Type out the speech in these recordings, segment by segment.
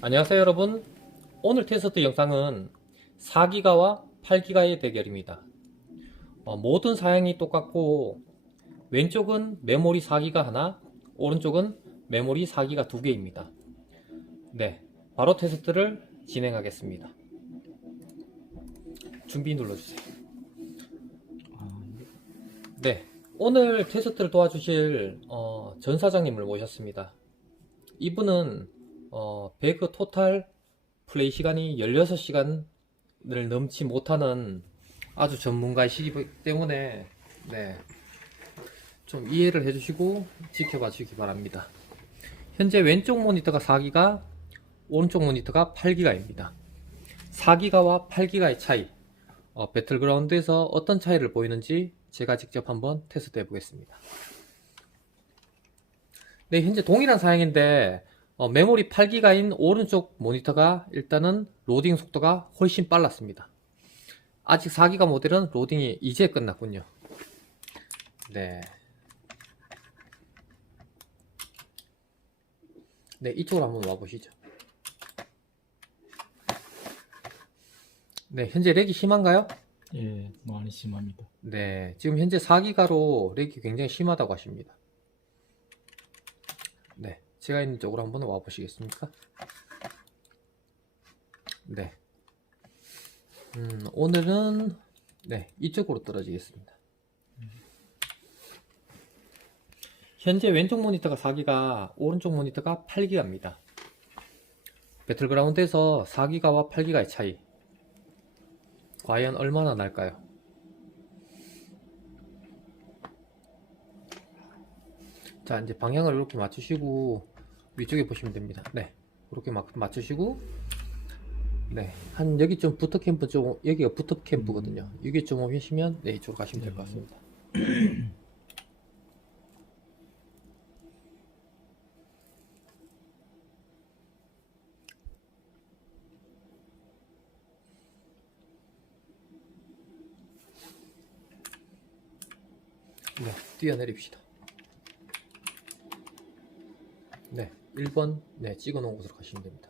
안녕하세요 여러분. 오늘 테스트 영상은 4기가와 8기가의 대결입니다. 어, 모든 사양이 똑같고 왼쪽은 메모리 4기가 하나 오른쪽은 메모리 4기가 두 개입니다. 네 바로 테스트를 진행하겠습니다. 준비 눌러주세요. 네 오늘 테스트를 도와주실 어, 전 사장님을 모셨습니다. 이분은 어, 배그 토탈 플레이 시간이 16시간을 넘지 못하는 아주 전문가이시기 때문에 네. 좀 이해를 해주시고 지켜봐 주시기 바랍니다. 현재 왼쪽 모니터가 4기가, 오른쪽 모니터가 8기가입니다. 4기가와 8기가의 차이, 어, 배틀그라운드에서 어떤 차이를 보이는지 제가 직접 한번 테스트 해보겠습니다. 네, 현재 동일한 사양인데 어, 메모리 8기가인 오른쪽 모니터가 일단은 로딩 속도가 훨씬 빨랐습니다. 아직 4기가 모델은 로딩이 이제 끝났군요. 네. 네, 이쪽으로 한번 와보시죠. 네, 현재 렉이 심한가요? 예, 많이 심합니다. 네, 지금 현재 4기가로 렉이 굉장히 심하다고 하십니다. 네, 제가 있는 쪽으로 한번 와 보시겠습니까? 네. 음, 오늘은 네, 이쪽으로 떨어지겠습니다. 현재 왼쪽 모니터가 4기가, 오른쪽 모니터가 8기가입니다. 배틀그라운드에서 4기가와 8기가의 차이. 과연 얼마나 날까요? 자, 이제 방향을 이렇게 맞추시고 위쪽에 보시면 됩니다. 네. 이렇게 막 맞추시고 네. 한 여기쯤 부터 캠프 쪽 여기가 부터 캠프거든요. 여기쯤 오시면 네, 이쪽으로 가시면 될 것 같습니다. 네, 뛰어내립시다. 네, 1번 네, 찍어 놓은 곳으로 가시면 됩니다.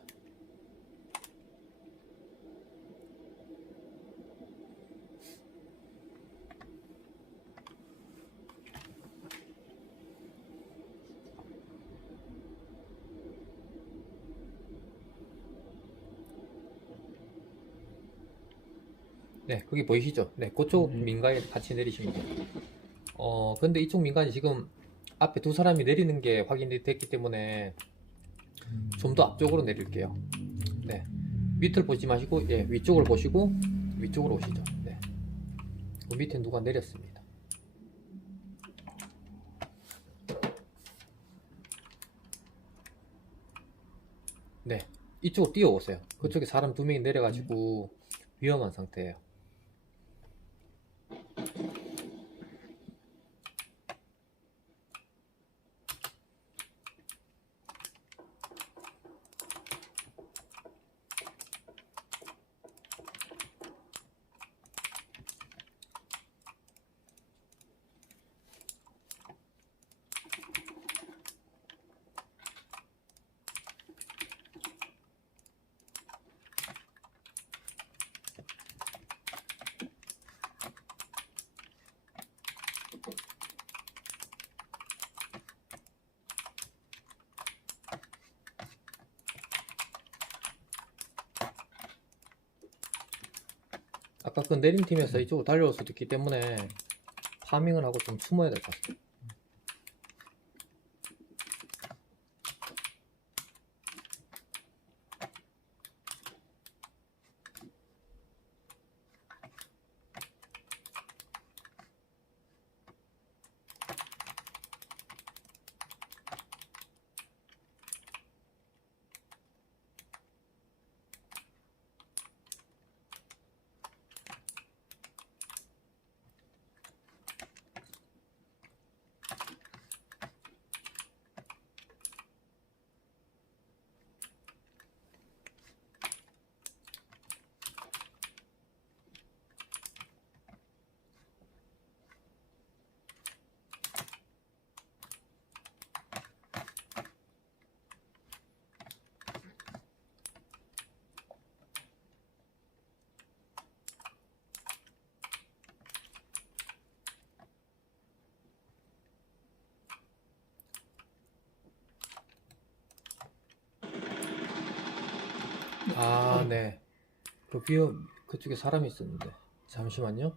네, 거기 보이시죠? 네, 그쪽 음. 민가에 같이 내리시면 돼요. 어, 근데 이쪽 민간이 지금 앞에 두 사람이 내리는 게 확인이 됐기 때문에 좀 더 앞쪽으로 내릴게요. 네. 밑을 보지 마시고, 예, 위쪽을 보시고, 위쪽으로 오시죠. 네. 그 밑에 누가 내렸습니다. 네. 이쪽으로 뛰어오세요. 그쪽에 사람 두 명이 내려가지고 위험한 상태예요. 아까 그 내린 팀에서 이쪽으로 달려올 수도 있기 때문에 파밍을 하고 좀 숨어야 될 것 같아요. 아, 네. 그 비어 그쪽에 사람이 있었는데 잠시만요.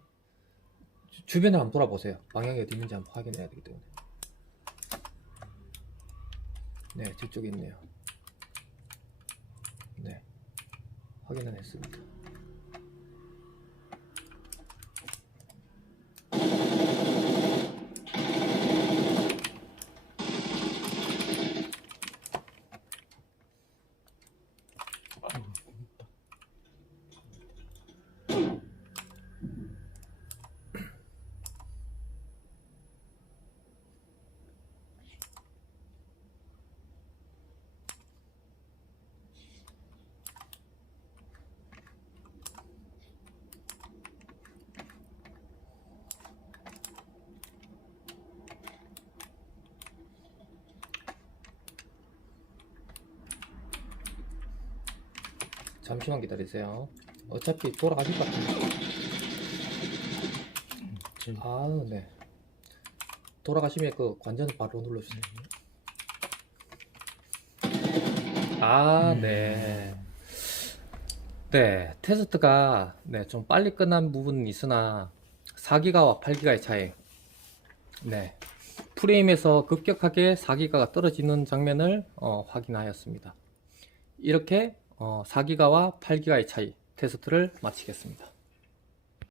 주- 주변에 한번 돌아보세요. 방향이 어디 있는지 한번 확인해야 되기 때문에. 네, 저쪽에 있네요. 네, 확인은 했습니다. 잠시만 기다리세요. 어차피 돌아가실 것 같은데. 지금 아, 네. 돌아가시면 그 관전을 바로 눌러주세요. 아, 네. 네, 테스트가 네, 좀 빨리 끝난 부분은 있으나 4기가와 8기가의 차이. 네. 프레임에서 급격하게 4기가가 떨어지는 장면을 어, 확인하였습니다. 이렇게 어, 4기가와 8기가의 차이 테스트를 마치겠습니다.